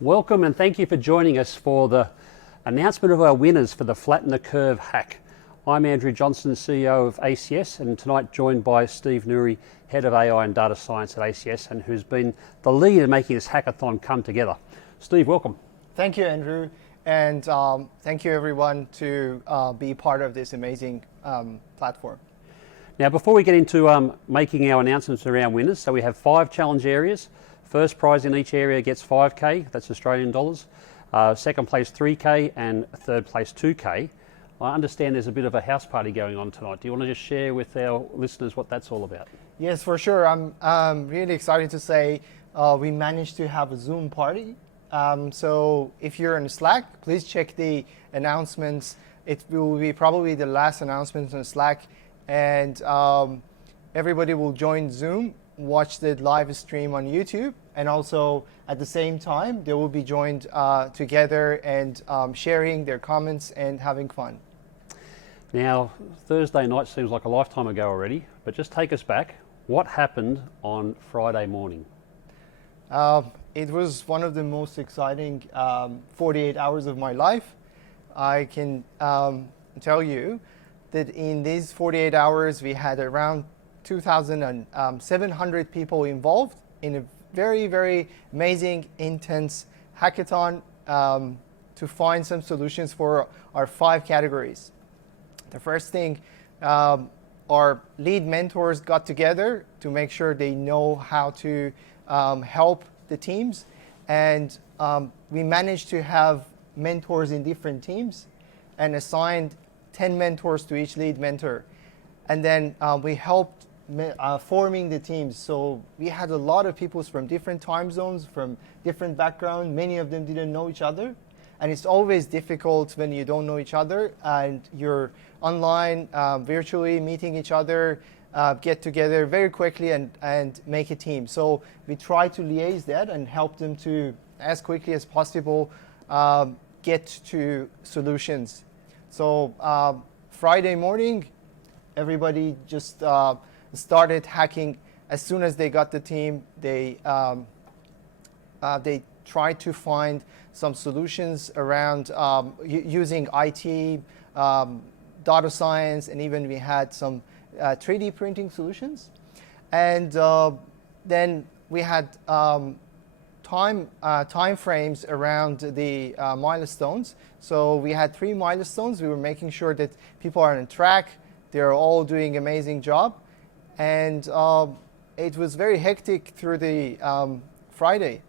Welcome and thank you for joining us for the announcement of our winners for the Flatten the Curve hack. I'm Andrew Johnson, CEO of ACS, and tonight joined by Steve Nuri, Head of AI and Data Science at ACS, and who's been the lead in making this hackathon come together. Steve, welcome. Thank you, Andrew, and thank you everyone to be part of this amazing platform. Now, before we get into making our announcements around winners, so we have 5 challenge areas. First prize in each area gets 5K, that's Australian dollars. Second place 3K and third place 2K. I understand there's a bit of a house party going on tonight. Do you want to just share with our listeners what that's all about? Yes, for sure. I'm really excited to say we managed to have a Zoom party. So if you're in Slack, please check the announcements. It will be probably the last announcements on Slack, and everybody will join Zoom, watch the live stream on YouTube, and also at the same time they will be joined together and sharing their comments and having fun. Now, Thursday night seems like a lifetime ago already, but just take us back. What happened on Friday morning? It was one of the most exciting 48 hours of my life. I can tell you that in these 48 hours we had around 2,700 people involved in a very, very amazing, intense hackathon to find some solutions for our 5 categories. The first thing, our lead mentors got together to make sure they know how to help the teams, and we managed to have mentors in different teams and assigned 10 mentors to each lead mentor. And then we helped forming the teams. So we had a lot of people from different time zones, from different backgrounds. Many of them didn't know each other. And it's always difficult when you don't know each other and you're online, virtually meeting each other, get together very quickly and make a team. So we try to liaise that and help them to, as quickly as possible, get to solutions. So Friday morning, everybody just started hacking. As soon as they got the team, they tried to find some solutions around using IT, data science, and even we had some 3D printing solutions. And then we had time frames around the milestones. So we had 3 milestones. We were making sure that people are on track. They're all doing an amazing job. And it was very hectic through the Friday.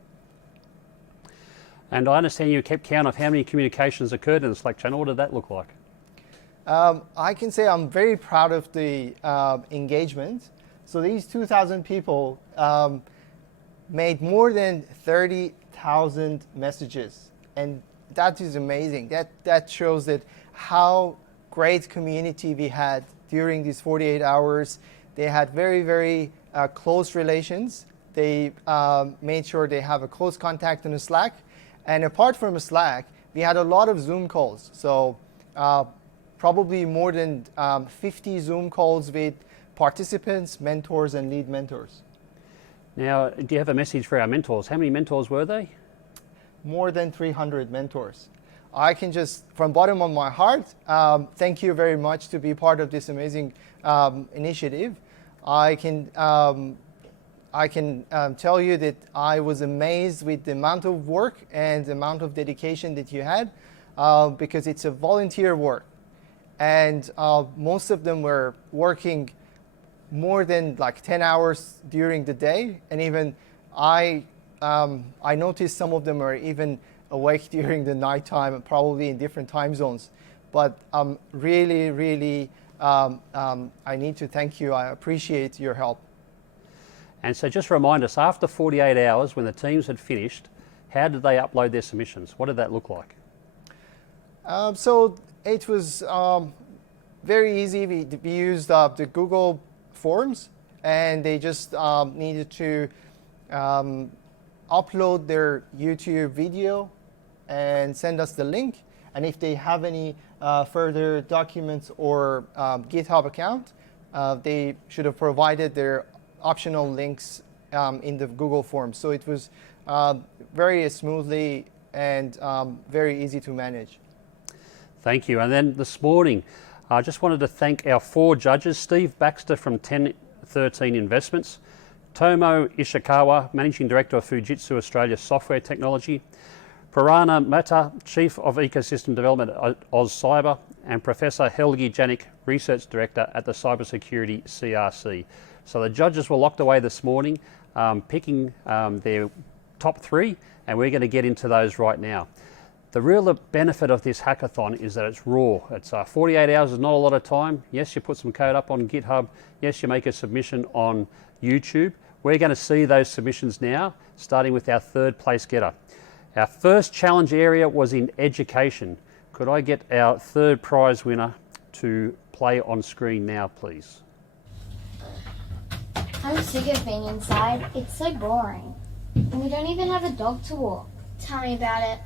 And I understand you kept count of how many communications occurred in the Slack channel. What did that look like? I can say I'm very proud of the engagement. So these 2,000 people made more than 30,000 messages. And that is amazing. That shows that how great community we had during these 48 hours. They had very, very close relations. They made sure they have a close contact on the Slack. And apart from Slack, we had a lot of Zoom calls. So probably more than 50 Zoom calls with participants, mentors, and lead mentors. Now, do you have a message for our mentors? How many mentors were they? More than 300 mentors. I can just, from bottom of my heart, thank you very much to be part of this amazing initiative. I can tell you that I was amazed with the amount of work and the amount of dedication that you had, because it's a volunteer work. And most of them were working more than like 10 hours during the day. And even I noticed some of them are even awake during the nighttime, probably in different time zones. But really, really, I need to thank you. I appreciate your help. And so just remind us, after 48 hours, when the teams had finished, how did they upload their submissions? What did that look like? So it was very easy. We used the Google Forms, and they just needed to upload their YouTube video and send us the link. And if they have any further documents or GitHub account, they should have provided their optional links in the Google Forms. So it was very smoothly and very easy to manage. Thank you. And then this morning, I just wanted to thank our 4 judges: Steve Baxter from 1013 Investments, Tomo Ishikawa, Managing Director of Fujitsu Australia Software Technology, Prarana Mehta, Chief of Ecosystem Development at Oz Cyber, and Professor Helgi Janik, Research Director at the Cybersecurity CRC. So the judges were locked away this morning, picking their top 3, and we're going to get into those right now. The real benefit of this hackathon is that it's raw. It's 48 hours is not a lot of time. Yes, you put some code up on GitHub. Yes, you make a submission on YouTube. We're going to see those submissions now, starting with our 3rd place getter. Our first challenge area was in education. Could I get our 3rd prize winner to play on screen now, please? I'm sick of being inside. It's so boring. And we don't even have a dog to walk. Tell me about it.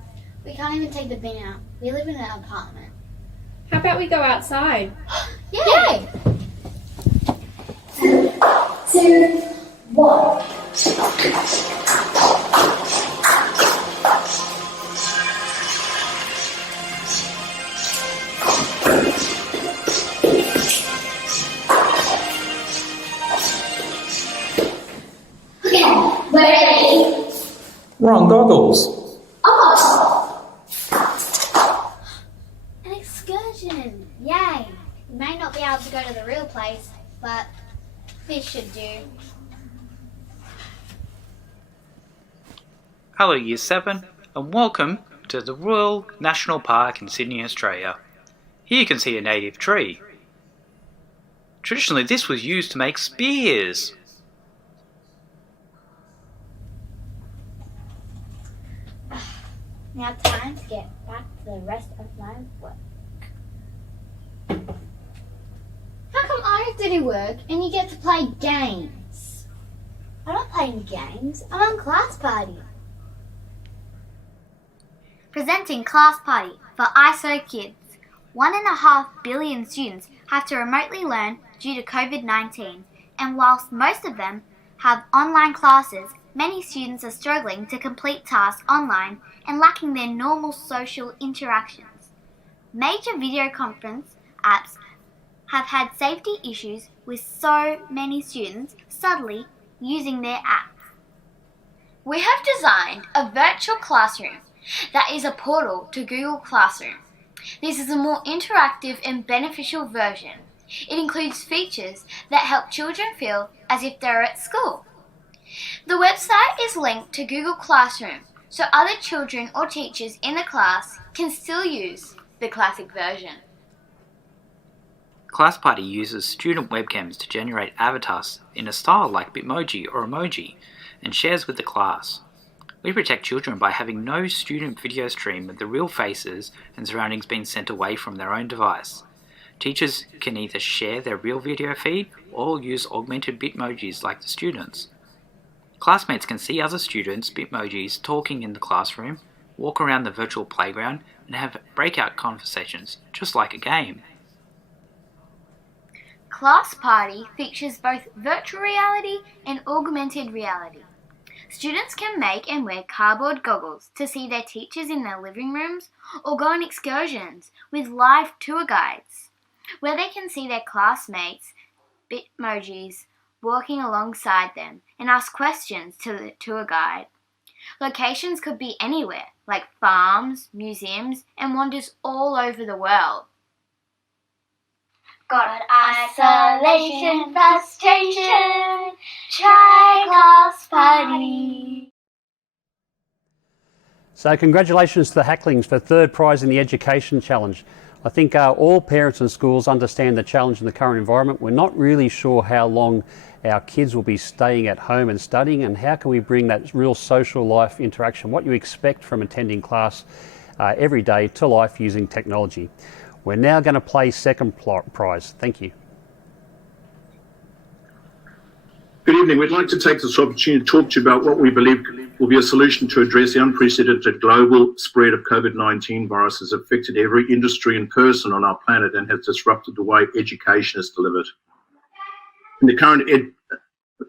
We can't even take the bin out. We live in an apartment. How about we go outside? Yay! 3, 2, 1. Okay, we're ready. Wrong goggles. An excursion! Yay! We may not be able to go to the real place, but this should do. Hello Year 7 and welcome to the Royal National Park in Sydney, Australia. Here you can see a native tree. Traditionally this was used to make spears. Now time to get back to the rest of my work. How come I have to do work and you get to play games? I'm not playing games, I'm on Class Party. Presenting Class Party for ISO Kids. 1.5 billion students have to remotely learn due to COVID-19, and whilst most of them have online classes, many students are struggling to complete tasks online and lacking their normal social interactions. Major video conference apps have had safety issues with so many students subtly using their apps. We have designed a virtual classroom that is a portal to Google Classroom. This is a more interactive and beneficial version. It includes features that help children feel as if they're at school. The website is linked to Google Classroom, so other children or teachers in the class can still use the classic version. Class Party uses student webcams to generate avatars in a style like Bitmoji or emoji and shares with the class. We protect children by having no student video stream of the real faces and surroundings being sent away from their own device. Teachers can either share their real video feed or use augmented Bitmojis like the students. Classmates can see other students' Bitmojis talking in the classroom, walk around the virtual playground and have breakout conversations, just like a game. Class Party features both virtual reality and augmented reality. Students can make and wear cardboard goggles to see their teachers in their living rooms or go on excursions with live tour guides, where they can see their classmates' Bitmojis walking alongside them and ask questions to the tour guide. Locations could be anywhere, like farms, museums, and wonders all over the world. Got isolation, frustration, try Class Party. So congratulations to the Hacklings for 3rd prize in the Education Challenge. I think all parents and schools understand the challenge in the current environment. We're not really sure how long our kids will be staying at home and studying, and how can we bring that real social life interaction, what you expect from attending class every day, to life using technology. We're now going to play 2nd prize. Thank you. Good evening. We'd like to take this opportunity to talk to you about what we believe will be a solution to address the unprecedented global spread of COVID-19 virus has affected every industry and person on our planet and has disrupted the way education is delivered. In the current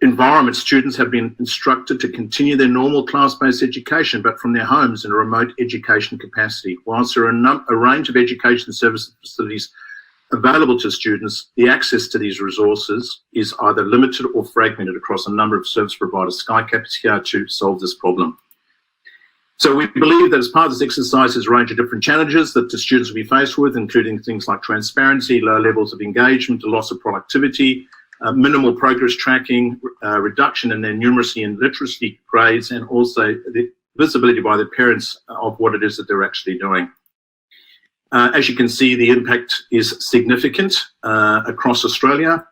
environment, students have been instructed to continue their normal class-based education, but from their homes in a remote education capacity. Whilst there are a range of education service facilities available to students, the access to these resources is either limited or fragmented across a number of service providers. SkyCap is here to solve this problem. So we believe that as part of this exercise, there's a range of different challenges that the students will be faced with, including things like transparency, low levels of engagement, the loss of productivity, minimal progress tracking, reduction in their numeracy and literacy grades, and also the visibility by the parents of what it is that they're actually doing. As you can see, the impact is significant across Australia.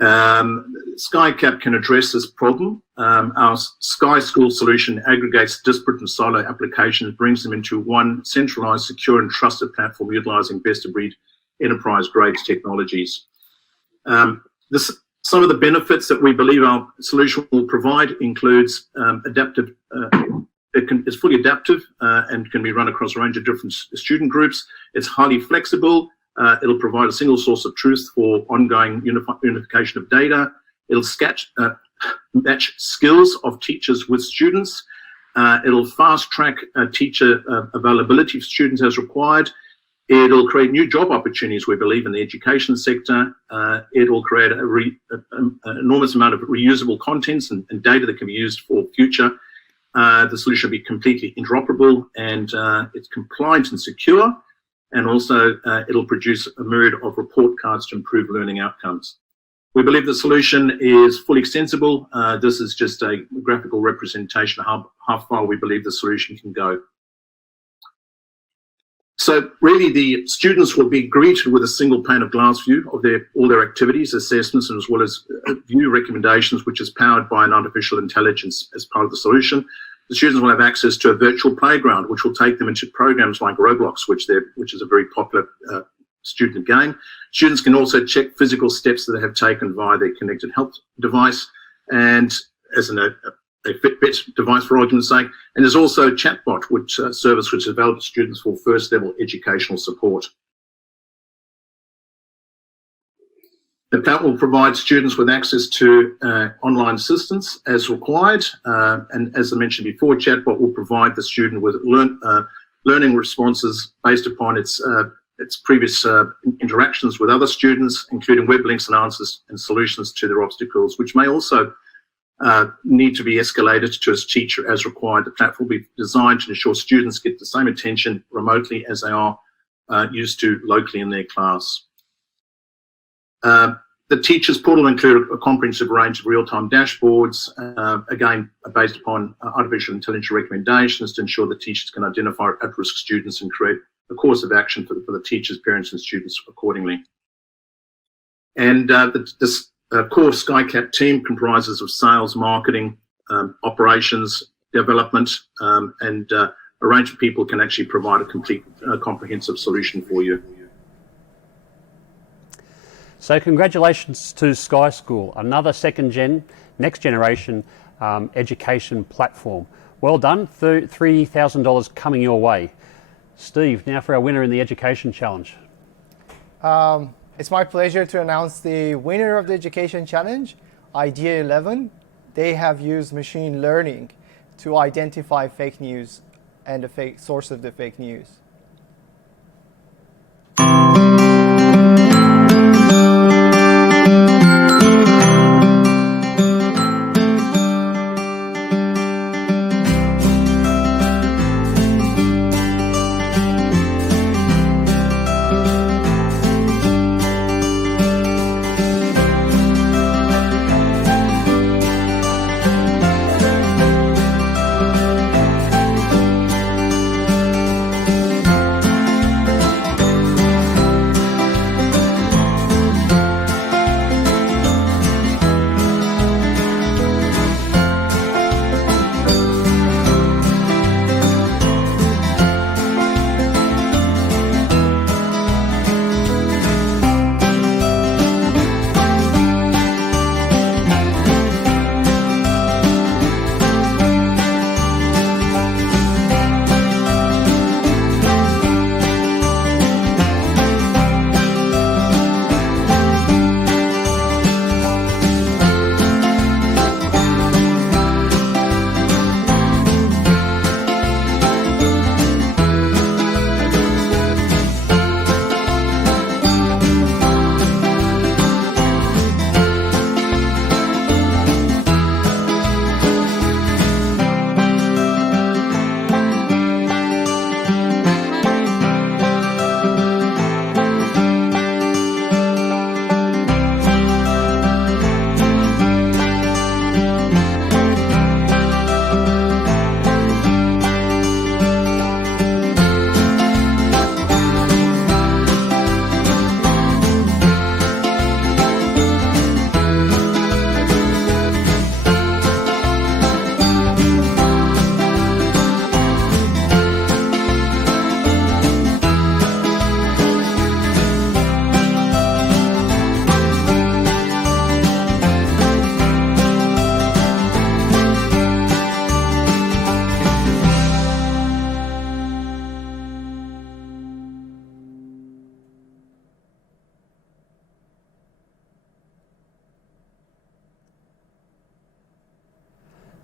SkyCap can address this problem. Our Sky School solution aggregates disparate and silo applications, brings them into one centralised, secure and trusted platform utilising best-of-breed enterprise-grade technologies. Some of the benefits that we believe our solution will provide includes adaptive. It's fully adaptive and can be run across a range of different student groups. It's highly flexible. It'll provide a single source of truth for ongoing unification of data. It'll match skills of teachers with students. It'll fast track teacher availability of students as required. It'll create new job opportunities, we believe, in the education sector. It'll create an enormous amount of reusable contents and data that can be used for future. The solution will be completely interoperable, and it's compliant and secure. And also, it'll produce a myriad of report cards to improve learning outcomes. We believe the solution is fully extensible. This is just a graphical representation of how far we believe the solution can go. So really, the students will be greeted with a single pane of glass view of all their activities, assessments, and as well as view recommendations, which is powered by an artificial intelligence as part of the solution. The students will have access to a virtual playground, which will take them into programs like Roblox, which is a very popular student game. Students can also check physical steps that they have taken via their connected health device, and as a Fitbit device, for argument's sake. And there's also a chatbot service which is available to students for first level educational support. The platform will provide students with access to online assistance as required. And as I mentioned before, chatbot will provide the student with learning responses based upon its previous interactions with other students, including web links and answers and solutions to their obstacles, which may also need to be escalated to its teacher as required. The platform will be designed to ensure students get the same attention remotely as they are used to locally in their class. The teachers portal will include a comprehensive range of real-time dashboards, again, based upon artificial intelligence recommendations to ensure that teachers can identify at-risk students and create a course of action for the teachers, parents and students accordingly. And this core SkyCap team comprises of sales, marketing, operations, development, and a range of people can actually provide a complete, comprehensive solution for you. So congratulations to Sky School, another next generation education platform. Well done, $3,000 coming your way. Steve, now for our winner in the Education Challenge. It's my pleasure to announce the winner of the Education Challenge, Idea 11. They have used machine learning to identify fake news and the source of the fake news.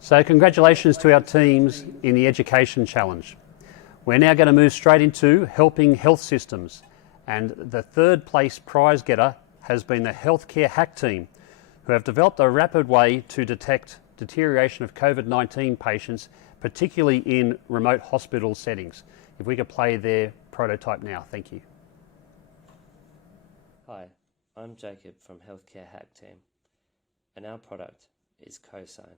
So congratulations to our teams in the Education Challenge. We're now going to move straight into helping health systems. And the third place prize getter has been the Healthcare Hack team, who have developed a rapid way to detect deterioration of COVID-19 patients, particularly in remote hospital settings. If we could play their prototype now, thank you. Hi, I'm Jacob from Healthcare Hack Team, and our product is Cosign.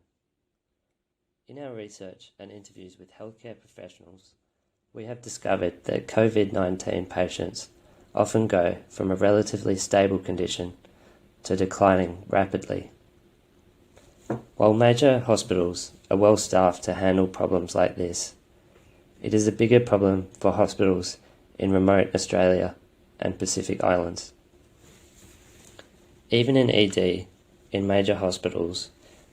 In our research and interviews with healthcare professionals, we have discovered that COVID-19 patients often go from a relatively stable condition to declining rapidly. While major hospitals are well staffed to handle problems like this, it is a bigger problem for hospitals in remote Australia and Pacific Islands. Even in ED, in major hospitals,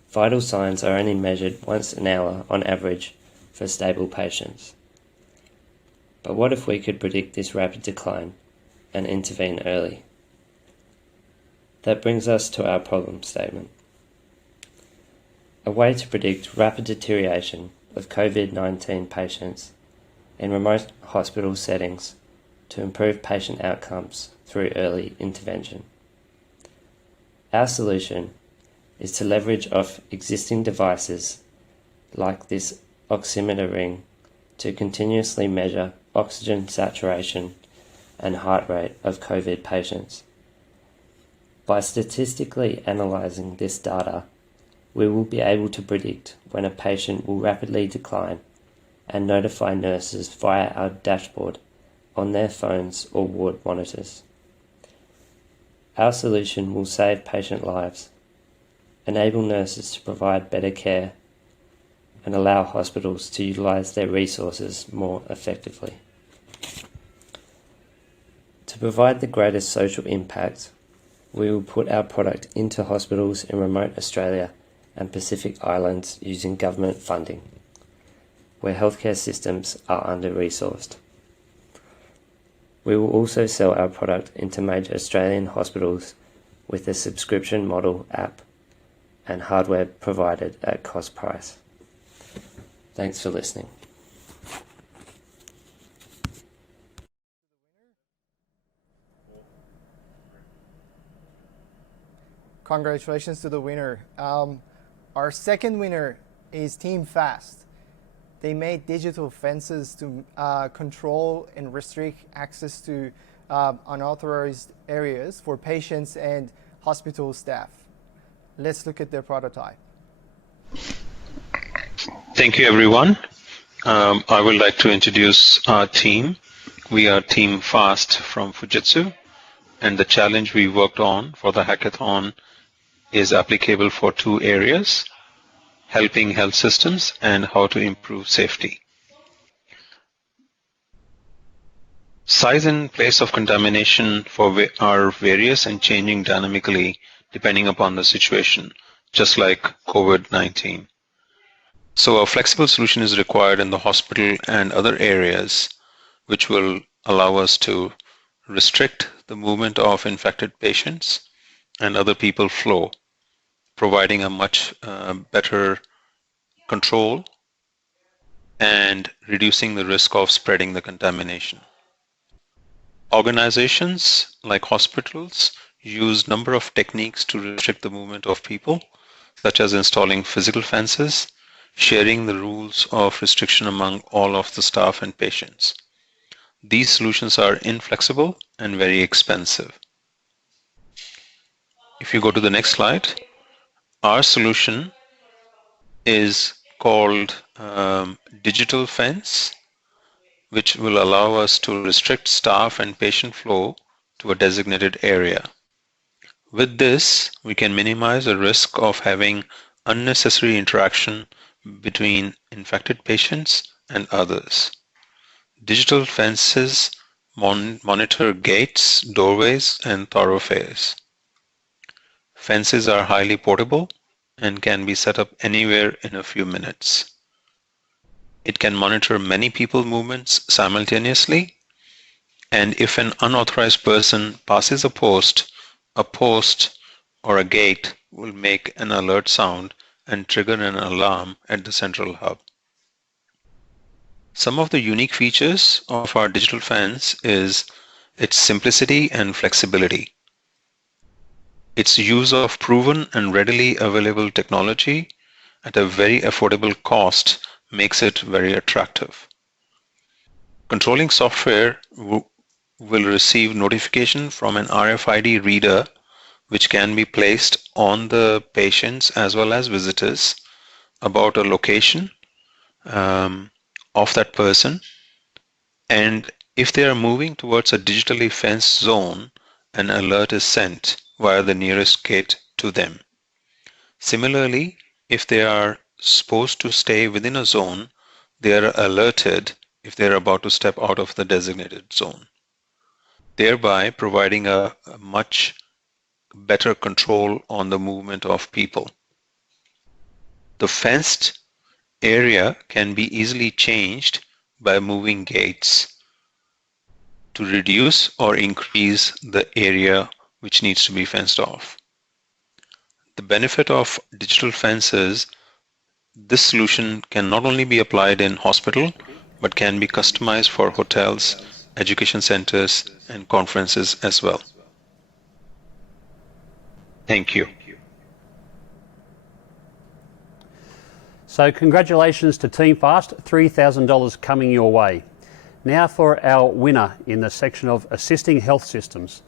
vital signs are only measured once an hour on average for stable patients. But what if we could predict this rapid decline and intervene early? That brings us to our problem statement. A way to predict rapid deterioration of COVID-19 patients in remote hospital settings to improve patient outcomes through early intervention. Our solution is to leverage off existing devices like this oximeter ring to continuously measure oxygen saturation and heart rate of COVID patients. By statistically analysing this data, we will be able to predict when a patient will rapidly decline and notify nurses via our dashboard on their phones or ward monitors. Our solution will save patient lives, enable nurses to provide better care, and allow hospitals to utilise their resources more effectively. To provide the greatest social impact, we will put our product into hospitals in remote Australia and Pacific Islands using government funding, where healthcare systems are under-resourced. We will also sell our product into major Australian hospitals with a subscription model app and hardware provided at cost price. Thanks for listening. Congratulations to the winner. Our second winner is Team Fast. They made digital fences to control and restrict access to unauthorized areas for patients and hospital staff. Let's look at their prototype. Thank you, everyone. I would like to introduce our team. We are Team Fast from Fujitsu, and the challenge we worked on for the hackathon is applicable for two areas: helping health systems and how to improve safety. Size and place of contamination are various and changing dynamically depending upon the situation, just like COVID-19. So a flexible solution is required in the hospital and other areas, which will allow us to restrict the movement of infected patients and other people flow, providing a much better control and reducing the risk of spreading the contamination. Organizations like hospitals use a number of techniques to restrict the movement of people, such as installing physical fences, sharing the rules of restriction among all of the staff and patients. These solutions are inflexible and very expensive. If you go to the next slide, our solution is called Digital Fence, which will allow us to restrict staff and patient flow to a designated area. With this, we can minimize the risk of having unnecessary interaction between infected patients and others. Digital fences monitor gates, doorways, and thoroughfares. Fences are highly portable and can be set up anywhere in a few minutes. It can monitor many people's movements simultaneously, and if an unauthorized person passes a post or a gate will make an alert sound and trigger an alarm at the central hub. Some of the unique features of our digital fence is its simplicity and flexibility. Its use of proven and readily available technology at a very affordable cost makes it very attractive. Controlling software will receive notification from an RFID reader which can be placed on the patients as well as visitors about a location of that person, and if they are moving towards a digitally fenced zone, an alert is sent via the nearest gate to them. Similarly, if they are supposed to stay within a zone, they are alerted if they are about to step out of the designated zone, thereby providing a much better control on the movement of people. The fenced area can be easily changed by moving gates to reduce or increase the area which needs to be fenced off. The benefit of digital fences, this solution can not only be applied in hospital, but can be customized for hotels, education centers, and conferences as well. Thank you. So congratulations to Team Fast, $3,000 coming your way. Now for our winner in the section of assisting health systems.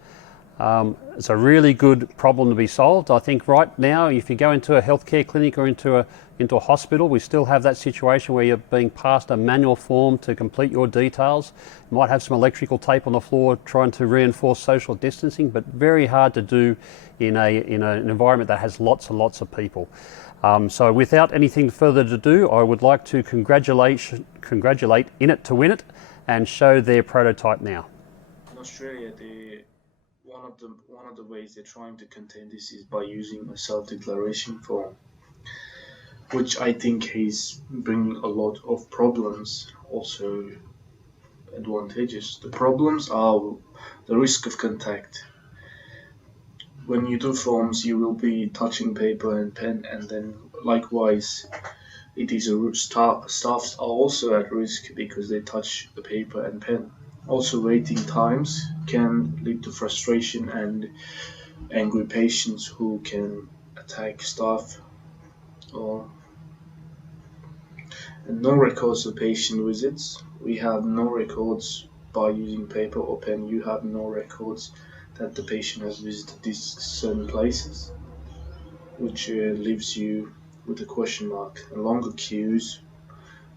It's a really good problem to be solved. I think right now, if you go into a healthcare clinic or into a hospital, we still have that situation where you're being passed a manual form to complete your details. You might have some electrical tape on the floor trying to reinforce social distancing, but very hard to do in an environment that has lots and lots of people. So without anything further to do, I would like to congratulate In It to Win It and show their prototype now. In Australia, one of the ways they're trying to contain this is by using a self-declaration form, which I think is bringing a lot of problems, also advantages. The problems are the risk of contact. When you do forms, you will be touching paper and pen, and then likewise, staffs are also at risk because they touch the paper and pen. Also, waiting times can lead to frustration and angry patients who can attack staff. And no records of patient visits. We have no records by using paper or pen. You have no records that the patient has visited these certain places, which leaves you with a question mark. And longer queues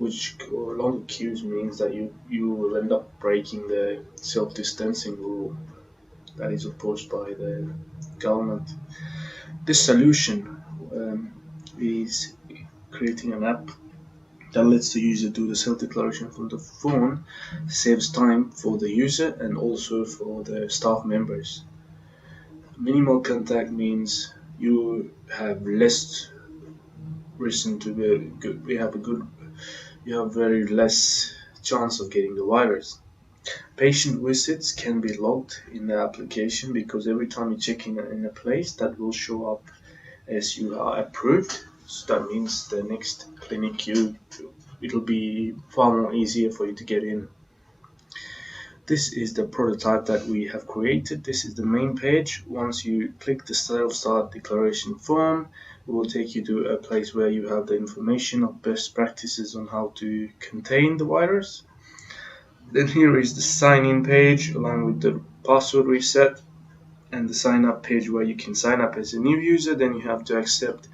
means that you will end up breaking the self-distancing rule that is imposed by the government. This solution is creating an app that lets the user do the self-declaration from the phone, saves time for the user and also for the staff members. Minimal contact means you have less reason to be good. You have very less chance of getting the virus. Patient visits can be logged in the application because every time you check in a place, that will show up as you are approved. So that means the next clinic it'll be far more easier for you to get in. This is the prototype that we have created. This is the main page. Once you click the self-start declaration form, it will take you to a place where you have the information of best practices on how to contain the virus. Then here is the sign-in page along with the password reset and the sign-up page where you can sign up as a new user. Then you have to accept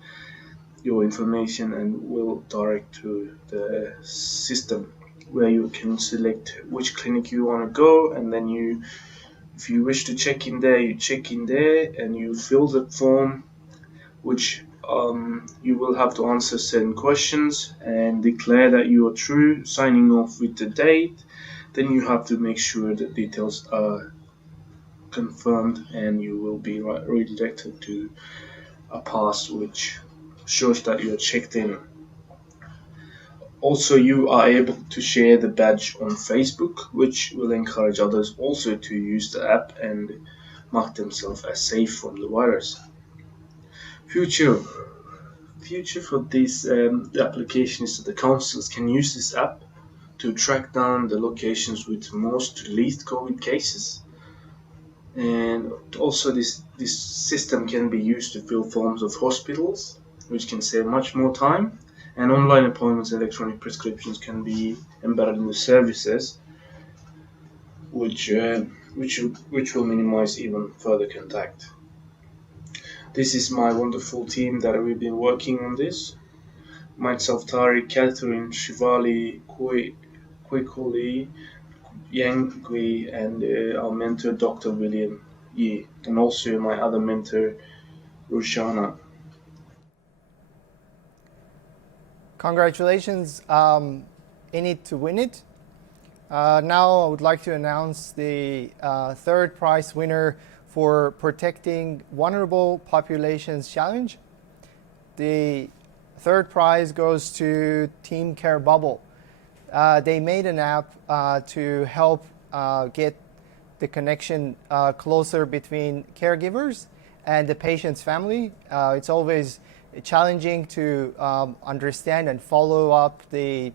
your information and will direct to the system where you can select which clinic you want to go, and then if you wish to check in there, you check in there and you fill the form, which you will have to answer certain questions and declare that you are true, signing off with the date. Then you have to make sure the details are confirmed and you will be redirected to a pass which shows that you are checked in. Also, you are able to share the badge on Facebook, which will encourage others also to use the app and mark themselves as safe from the virus. Future future for this the application is that the councils can use this app to track down the locations with most to least COVID cases. And also this system can be used to fill forms of hospitals, which can save much more time. And online appointments and electronic prescriptions can be embedded in the services, which will minimize even further contact. This is my wonderful team that we've been working on this. Myself, Tariq, Catherine, Shivali, Kwekoli, Yang Gui, and our mentor, Dr. William Yi, and also my other mentor, Rushana. Congratulations, In It to Win It. Now I would like to announce the third prize winner for Protecting Vulnerable Populations Challenge. The third prize goes to Team Care Bubble. They made an app to help get the connection closer between caregivers and the patient's family. It's always challenging to understand and follow up the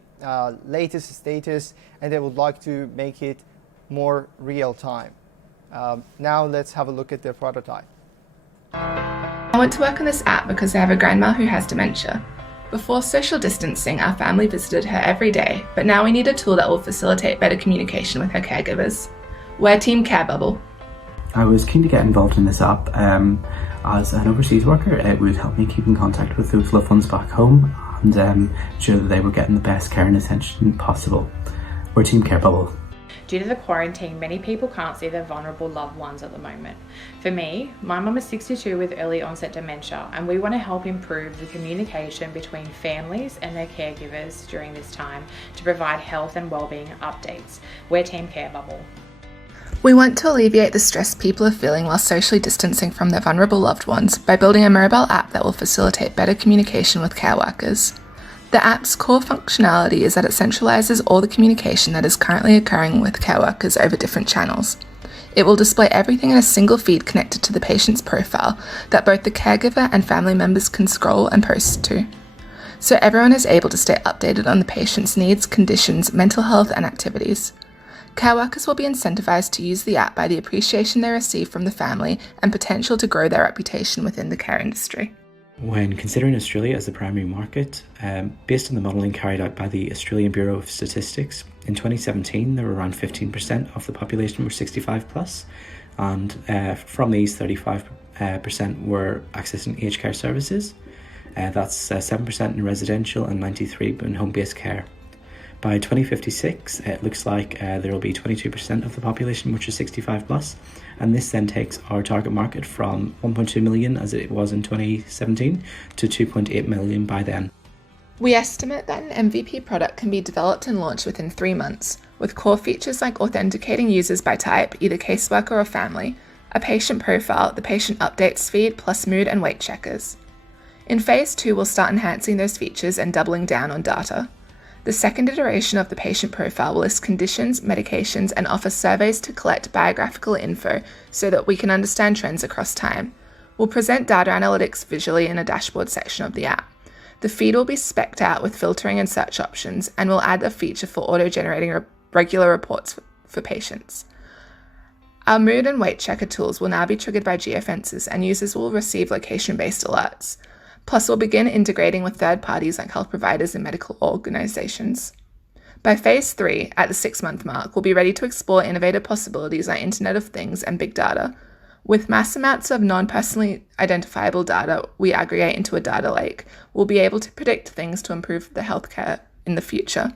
latest status, and they would like to make it more real time. Now let's have a look at their prototype. I want to work on this app because I have a grandma who has dementia. Before social distancing, our family visited her every day, but now we need a tool that will facilitate better communication with her caregivers. We're Team Care Bubble. I was keen to get involved in this app. As an overseas worker, it would help me keep in contact with those loved ones back home and ensure that they were getting the best care and attention possible. We're Team Care Bubble. Due to the quarantine, many people can't see their vulnerable loved ones at the moment. For me, my mum is 62 with early onset dementia, and we want to help improve the communication between families and their caregivers during this time to provide health and wellbeing updates. We're Team Care Bubble. We want to alleviate the stress people are feeling while socially distancing from their vulnerable loved ones by building a mobile app that will facilitate better communication with care workers. The app's core functionality is that it centralises all the communication that is currently occurring with care workers over different channels. It will display everything in a single feed connected to the patient's profile that both the caregiver and family members can scroll and post to. So everyone is able to stay updated on the patient's needs, conditions, mental health and activities. Care workers will be incentivised to use the app by the appreciation they receive from the family and potential to grow their reputation within the care industry. When considering Australia as the primary market, based on the modelling carried out by the Australian Bureau of Statistics, in 2017 there were around 15% of the population were 65 plus, and from these 35% were accessing aged care services. That's 7% in residential and 93% in home-based care. By 2056, it looks like there will be 22% of the population which is 65 plus, and this then takes our target market from 1.2 million as it was in 2017 to 2.8 million by then. We estimate that an MVP product can be developed and launched within 3 months, with core features like authenticating users by type, either caseworker or family, a patient profile, the patient updates feed, plus mood and weight checkers. In Phase 2, we'll start enhancing those features and doubling down on data. The second iteration of the patient profile will list conditions, medications, and offer surveys to collect biographical info so that we can understand trends across time. We'll present data analytics visually in a dashboard section of the app. The feed will be specced out with filtering and search options, and we'll add a feature for auto-generating regular reports for patients. Our mood and weight checker tools will now be triggered by geofences, and users will receive location-based alerts. Plus, we'll begin integrating with third parties like health providers and medical organisations. By Phase 3, at the 6-month mark, we'll be ready to explore innovative possibilities like Internet of Things and big data. With mass amounts of non-personally identifiable data we aggregate into a data lake, we'll be able to predict things to improve the healthcare in the future.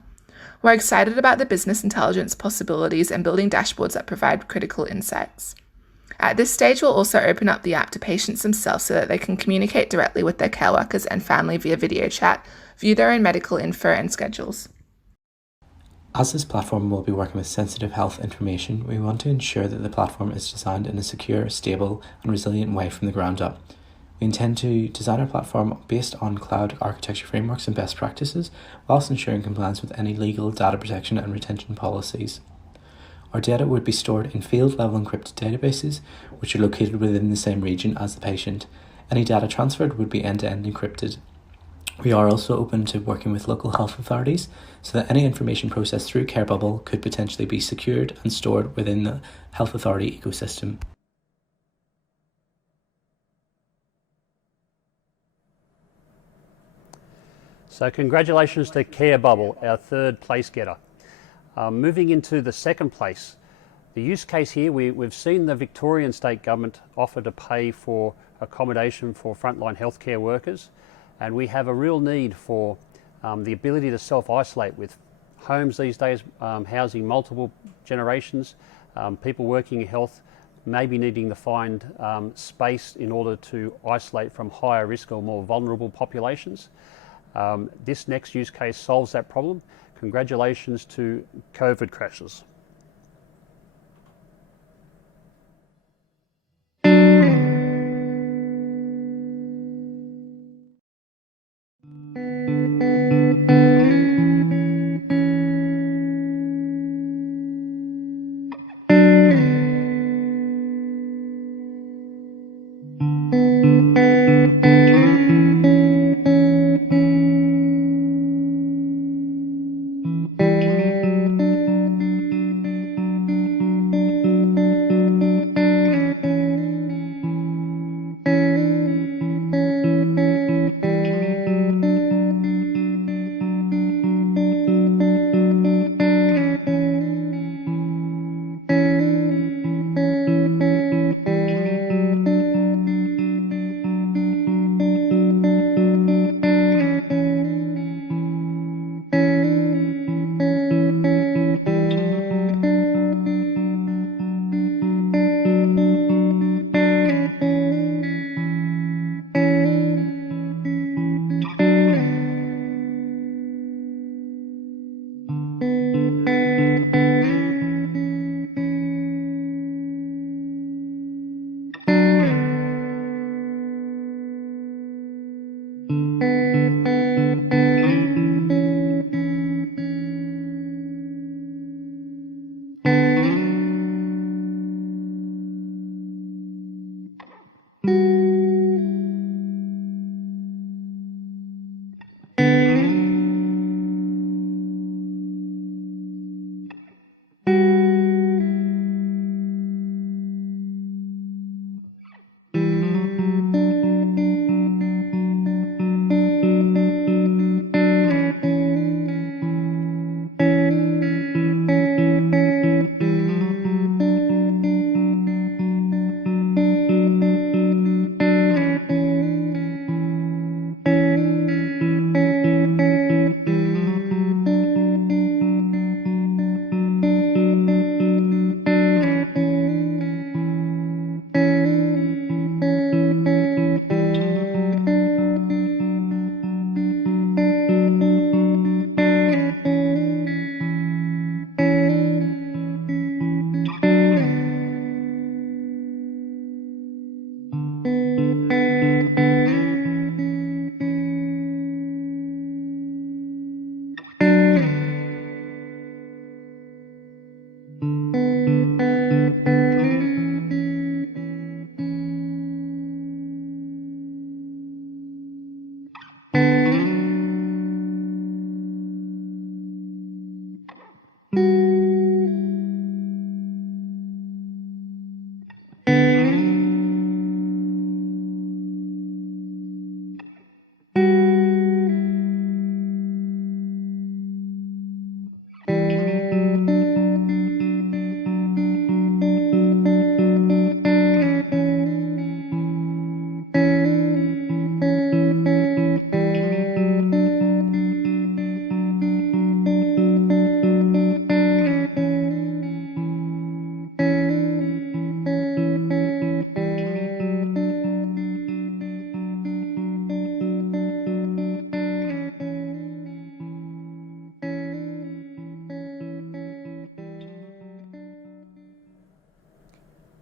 We're excited about the business intelligence possibilities and building dashboards that provide critical insights. At this stage, we'll also open up the app to patients themselves so that they can communicate directly with their care workers and family via video chat, view their own medical info and schedules. As this platform will be working with sensitive health information, we want to ensure that the platform is designed in a secure, stable and resilient way from the ground up. We intend to design our platform based on cloud architecture frameworks and best practices, whilst ensuring compliance with any legal, data protection and retention policies. Our data would be stored in field-level encrypted databases, which are located within the same region as the patient. Any data transferred would be end-to-end encrypted. We are also open to working with local health authorities so that any information processed through CareBubble could potentially be secured and stored within the health authority ecosystem. So congratulations to CareBubble, our third place getter. Moving into the second place, the use case here, we've seen the Victorian State Government offer to pay for accommodation for frontline healthcare workers, and we have a real need for the ability to self-isolate with homes these days, housing multiple generations, people working in health, maybe needing to find space in order to isolate from higher risk or more vulnerable populations. This next use case solves that problem. Congratulations to COVID Crashers.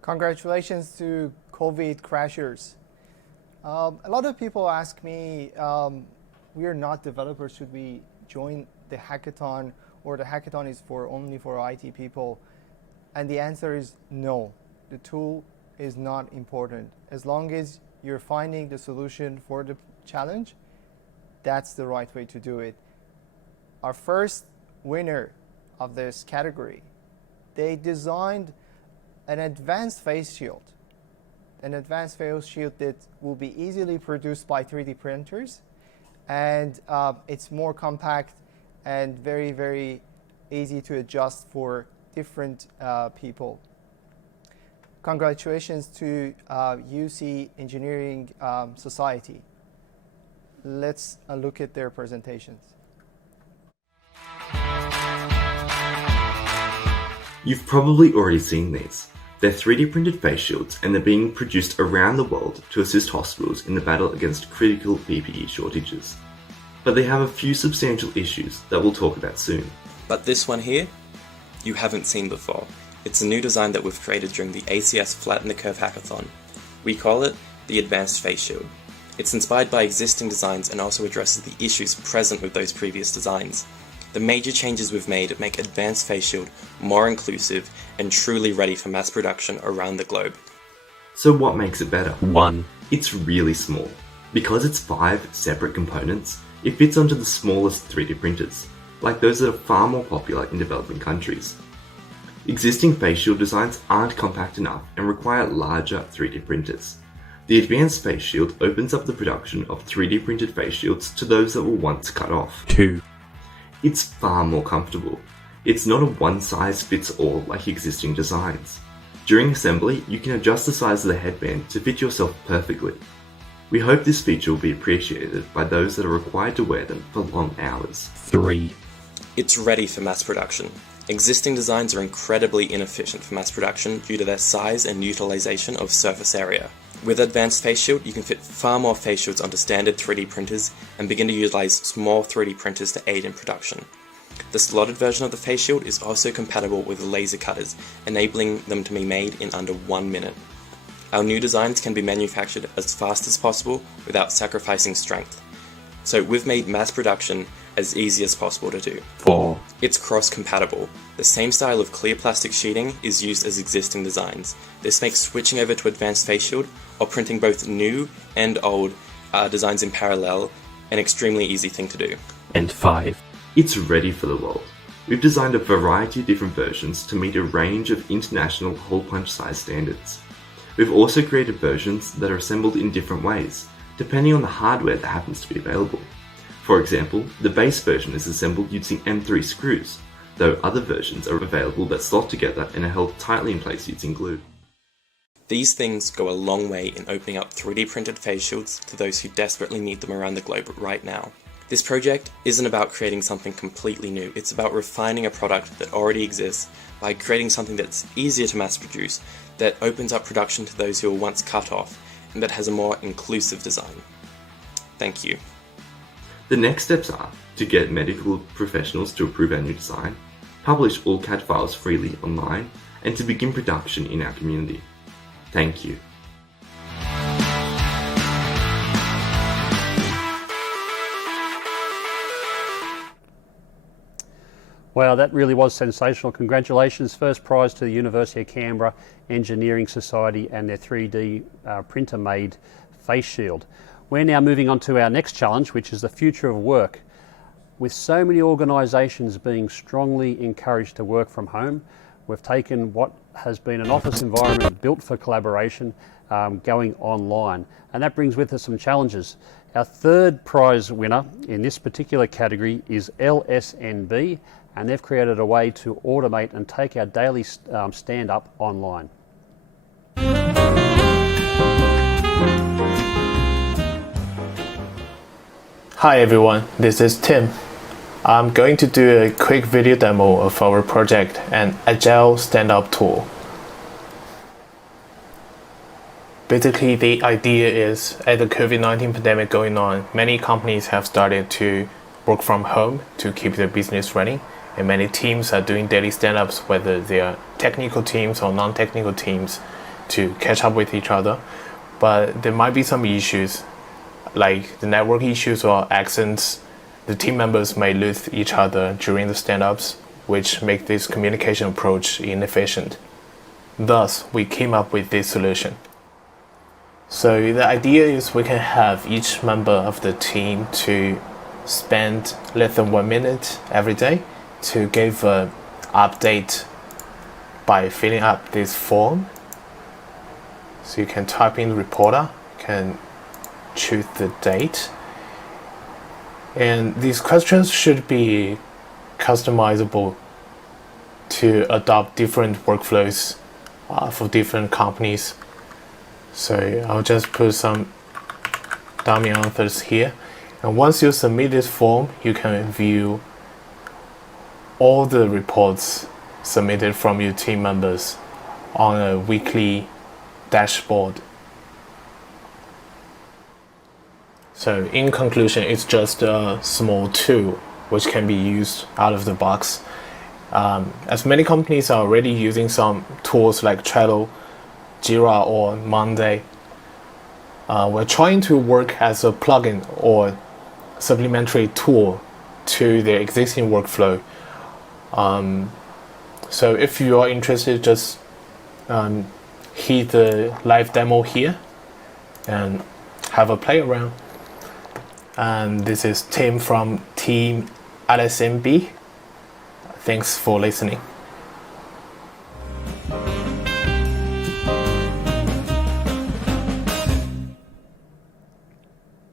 Congratulations to COVID Crashers. A lot of people ask me, we are not developers, should we join the hackathon, or the hackathon is only for IT people? And the answer is no. The tool is not important. As long as you're finding the solution for the challenge, that's the right way to do it. Our first winner of this category, they designed an advanced face shield. An advanced face shield that will be easily produced by 3D printers, and it's more compact and very, very easy to adjust for different people. Congratulations to UC Engineering Society. Let's look at their presentations. You've probably already seen these. They're 3D printed face shields, and they're being produced around the world to assist hospitals in the battle against critical PPE shortages. But they have a few substantial issues that we'll talk about soon. But this one here, you haven't seen before. It's a new design that we've created during the ACS Flatten the Curve Hackathon. We call it the Advanced Face Shield. It's inspired by existing designs and also addresses the issues present with those previous designs. The major changes we've made make Advanced Face Shield more inclusive and truly ready for mass production around the globe. So what makes it better? 1. It's really small. Because it's 5 separate components, it fits onto the smallest 3D printers, like those that are far more popular in developing countries. Existing face shield designs aren't compact enough and require larger 3D printers. The Advanced Face Shield opens up the production of 3D printed face shields to those that were once cut off. 2. It's far more comfortable. It's not a one-size-fits-all like existing designs. During assembly, you can adjust the size of the headband to fit yourself perfectly. We hope this feature will be appreciated by those that are required to wear them for long hours. 3. It's ready for mass production. Existing designs are incredibly inefficient for mass production due to their size and utilization of surface area. With Advanced Face Shield, you can fit far more face shields onto standard 3D printers and begin to utilize small 3D printers to aid in production. The slotted version of the face shield is also compatible with laser cutters, enabling them to be made in under 1 minute. Our new designs can be manufactured as fast as possible without sacrificing strength. So we've made mass production as easy as possible to do. 4. It's cross-compatible. The same style of clear plastic sheeting is used as existing designs. This makes switching over to Advanced Face Shield or printing both new and old designs in parallel an extremely easy thing to do. And 5. It's ready for the world. We've designed a variety of different versions to meet a range of international hole punch size standards. We've also created versions that are assembled in different ways, depending on the hardware that happens to be available. For example, the base version is assembled using M3 screws, though other versions are available that slot together and are held tightly in place using glue. These things go a long way in opening up 3D printed face shields to those who desperately need them around the globe right now. This project isn't about creating something completely new, it's about refining a product that already exists by creating something that's easier to mass produce, that opens up production to those who were once cut off, and that has a more inclusive design. Thank you. The next steps are to get medical professionals to approve our new design, publish all CAD files freely online, and to begin production in our community. Thank you. Wow, that really was sensational. Congratulations. First prize to the University of Canberra Engineering Society and their 3D printer-made face shield. We're now moving on to our next challenge, which is the future of work. With so many organisations being strongly encouraged to work from home, we've taken what has been an office environment built for collaboration going online. And that brings with us some challenges. Our third prize winner in this particular category is LSNB, and they've created a way to automate and take our daily stand-up online. Hi everyone, this is Tim. I'm going to do a quick video demo of our project, an Agile stand-up tool. Basically, the idea is, as the COVID-19 pandemic going on, many companies have started to work from home to keep their business running, and many teams are doing daily stand-ups, whether they are technical teams or non-technical teams, to catch up with each other. But there might be some issues, like the network issues or accents. The team members may lose each other during the stand-ups, which make this communication approach inefficient. Thus, we came up with this solution. So the idea is we can have each member of the team to spend less than 1 minute every day to give an update by filling up this form. So you can type in reporter, can choose the date, and these questions should be customizable to adopt different workflows for different companies. So I'll just put some dummy answers here, and once you submit this form, you can view all the reports submitted from your team members on a weekly dashboard. So in conclusion, it's just a small tool which can be used out of the box. As many companies are already using some tools like Trello, Jira, or Monday, we're trying to work as a plugin or supplementary tool to their existing workflow. So if you are interested, just hit the live demo here and have a play around. And this is Tim from Team LSMB. Thanks for listening.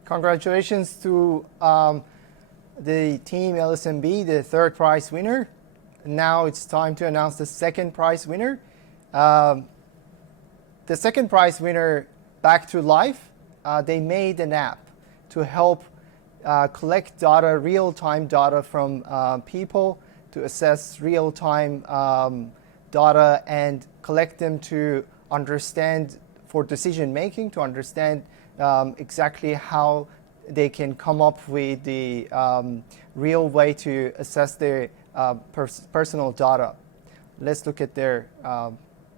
Congratulations to the Team LSMB, the third prize winner. Now it's time to announce the second prize winner. The second prize winner, Back to Life, they made an app to help collect data, real-time data from people, to assess real-time data and collect them to understand for decision making, to understand exactly how they can come up with the real way to assess their personal data. Let's look at their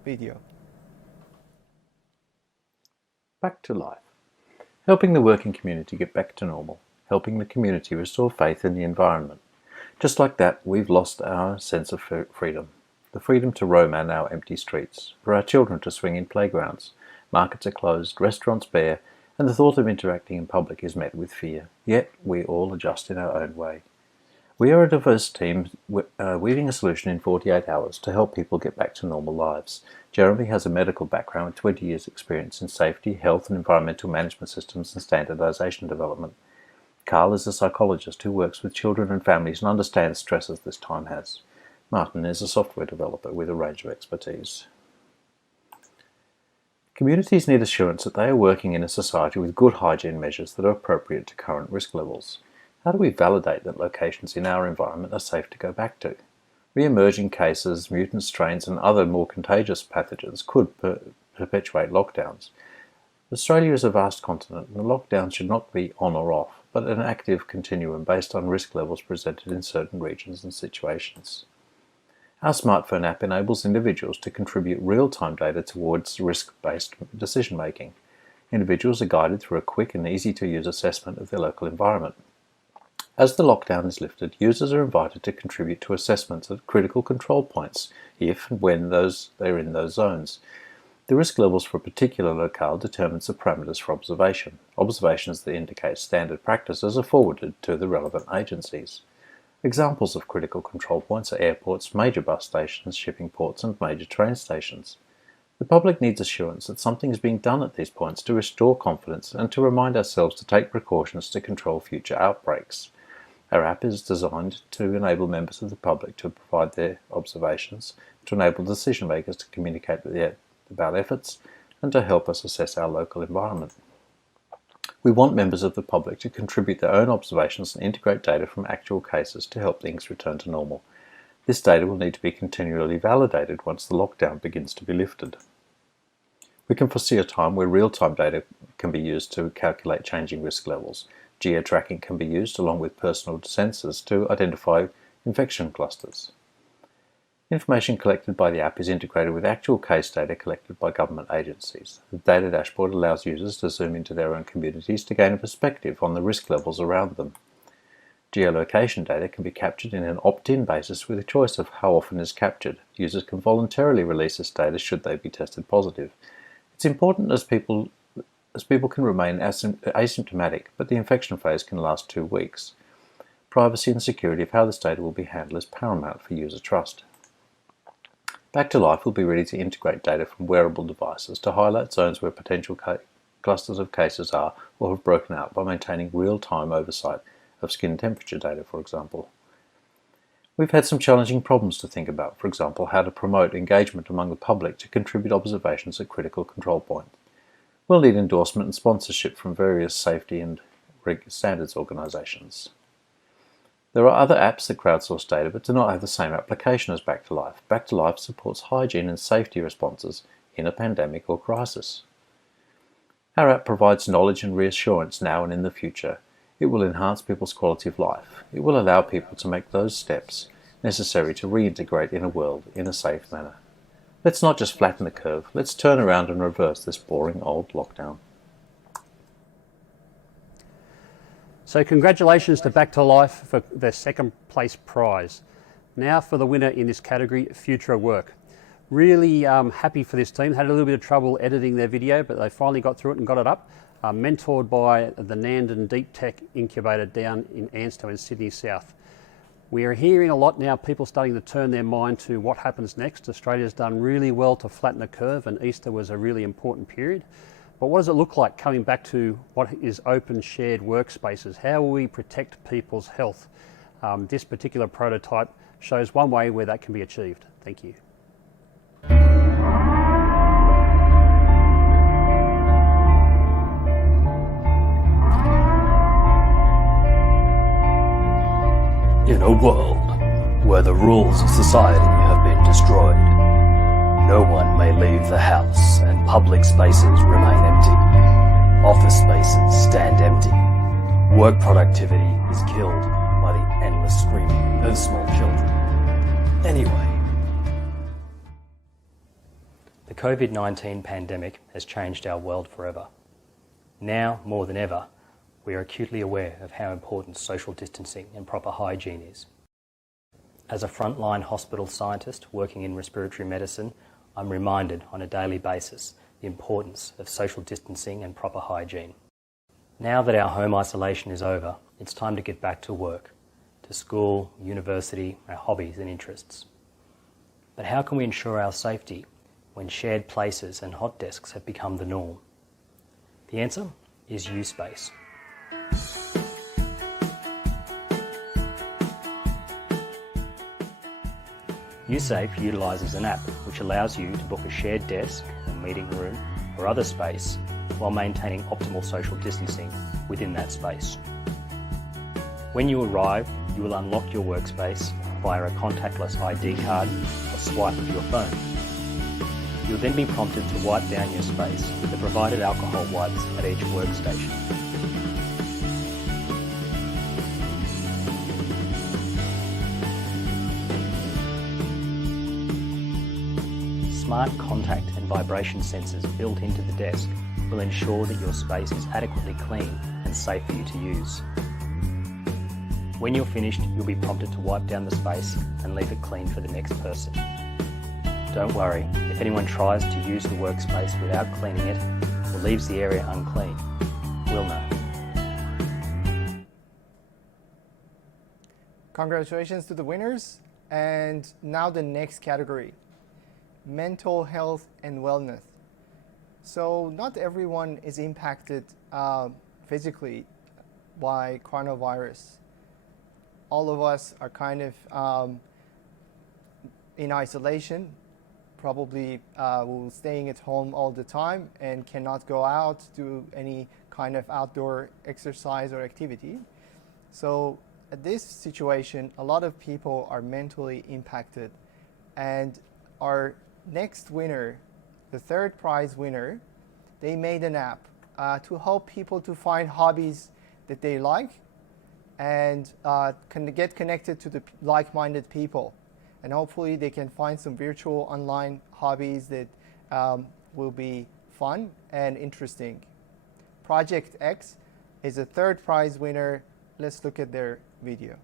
video. Back to Life. Helping the working community get back to normal. Helping the community restore faith in the environment. Just like that, we've lost our sense of freedom. The freedom to roam our now empty streets. For our children to swing in playgrounds. Markets are closed, restaurants bare, and the thought of interacting in public is met with fear. Yet we all adjust in our own way. We are a diverse team weaving a solution in 48 hours to help people get back to normal lives. Jeremy has a medical background with 20 years experience in safety, health and environmental management systems and standardization development. Carl is a psychologist who works with children and families and understands stresses this time has. Martin is a software developer with a range of expertise. Communities need assurance that they are working in a society with good hygiene measures that are appropriate to current risk levels. How do we validate that locations in our environment are safe to go back to? Re-emerging cases, mutant strains and other more contagious pathogens could perpetuate lockdowns. Australia is a vast continent and the lockdown should not be on or off, but an active continuum based on risk levels presented in certain regions and situations. Our smartphone app enables individuals to contribute real-time data towards risk-based decision-making. Individuals are guided through a quick and easy-to-use assessment of their local environment. As the lockdown is lifted, users are invited to contribute to assessments at critical control points, if and when they're in those zones. The risk levels for a particular locale determines the parameters for observation. Observations that indicate standard practices are forwarded to the relevant agencies. Examples of critical control points are airports, major bus stations, shipping ports and major train stations. The public needs assurance that something is being done at these points to restore confidence and to remind ourselves to take precautions to control future outbreaks. Our app is designed to enable members of the public to provide their observations, to enable decision makers to communicate about efforts, and to help us assess our local environment. We want members of the public to contribute their own observations and integrate data from actual cases to help things return to normal. This data will need to be continually validated once the lockdown begins to be lifted. We can foresee a time where real-time data can be used to calculate changing risk levels. Geo-tracking can be used along with personal sensors to identify infection clusters. Information collected by the app is integrated with actual case data collected by government agencies. The data dashboard allows users to zoom into their own communities to gain a perspective on the risk levels around them. Geolocation data can be captured in an opt-in basis with a choice of how often it is captured. Users can voluntarily release this data should they be tested positive. It's important as people can remain asymptomatic, but the infection phase can last 2 weeks. privacy and security of how this data will be handled is paramount for user trust. Back to Life will be ready to integrate data from wearable devices to highlight zones where potential clusters of cases are or have broken out by maintaining real-time oversight of skin temperature data, for example. We've had some challenging problems to think about, for example, how to promote engagement among the public to contribute observations at critical control points. We'll need endorsement and sponsorship from various safety and standards organisations. There are other apps that crowdsource data but do not have the same application as Back to Life. Back to Life supports hygiene and safety responses in a pandemic or crisis. Our app provides knowledge and reassurance now and in the future. It will enhance people's quality of life. It will allow people to make those steps necessary to reintegrate in a world in a safe manner. Let's not just flatten the curve, let's turn around and reverse this boring old lockdown. So congratulations to Back to Life for their second place prize. Now for the winner in this category, Future Work. Really happy for this team. Had a little bit of trouble editing their video, but they finally got through it and got it up. Mentored by the Nandon Deep Tech Incubator down in Anstow in Sydney South. We are hearing a lot now, people starting to turn their mind to what happens next. Australia's done really well to flatten the curve, and Easter was a really important period. But what does it look like coming back to what is open shared workspaces? How will we protect people's health? This particular prototype shows one way where that can be achieved. Thank you. In a world where the rules of society have been destroyed, no one may leave the house and public spaces remain empty. Office spaces stand empty. Work productivity is killed by the endless screaming of small children. Anyway, the COVID-19 pandemic has changed our world forever. Now, more than ever, we are acutely aware of how important social distancing and proper hygiene is. As a frontline hospital scientist working in respiratory medicine, I'm reminded on a daily basis the importance of social distancing and proper hygiene. Now that our home isolation is over, it's time to get back to work, to school, university, our hobbies and interests. But how can we ensure our safety when shared places and hot desks have become the norm? The answer is U-Space. USafe utilises an app which allows you to book a shared desk, a meeting room or other space while maintaining optimal social distancing within that space. When you arrive, you will unlock your workspace via a contactless ID card or swipe of your phone. You'll then be prompted to wipe down your space with the provided alcohol wipes at each workstation. Smart contact and vibration sensors built into the desk will ensure that your space is adequately clean and safe for you to use. When you're finished, you'll be prompted to wipe down the space and leave it clean for the next person. Don't worry, if anyone tries to use the workspace without cleaning it or leaves the area unclean, we'll know. Congratulations to the winners. And now the next category. Mental health and wellness. So not everyone is impacted physically by coronavirus. All of us are kind of in isolation, probably will staying at home all the time and cannot go out, do any kind of outdoor exercise or activity. So at this situation, a lot of people are mentally impacted, and our next winner, the third prize winner, they made an app to help people to find hobbies that they like and can get connected to the like-minded people. And hopefully they can find some virtual online hobbies that will be fun and interesting. Project X is a third prize winner. Let's look at their video.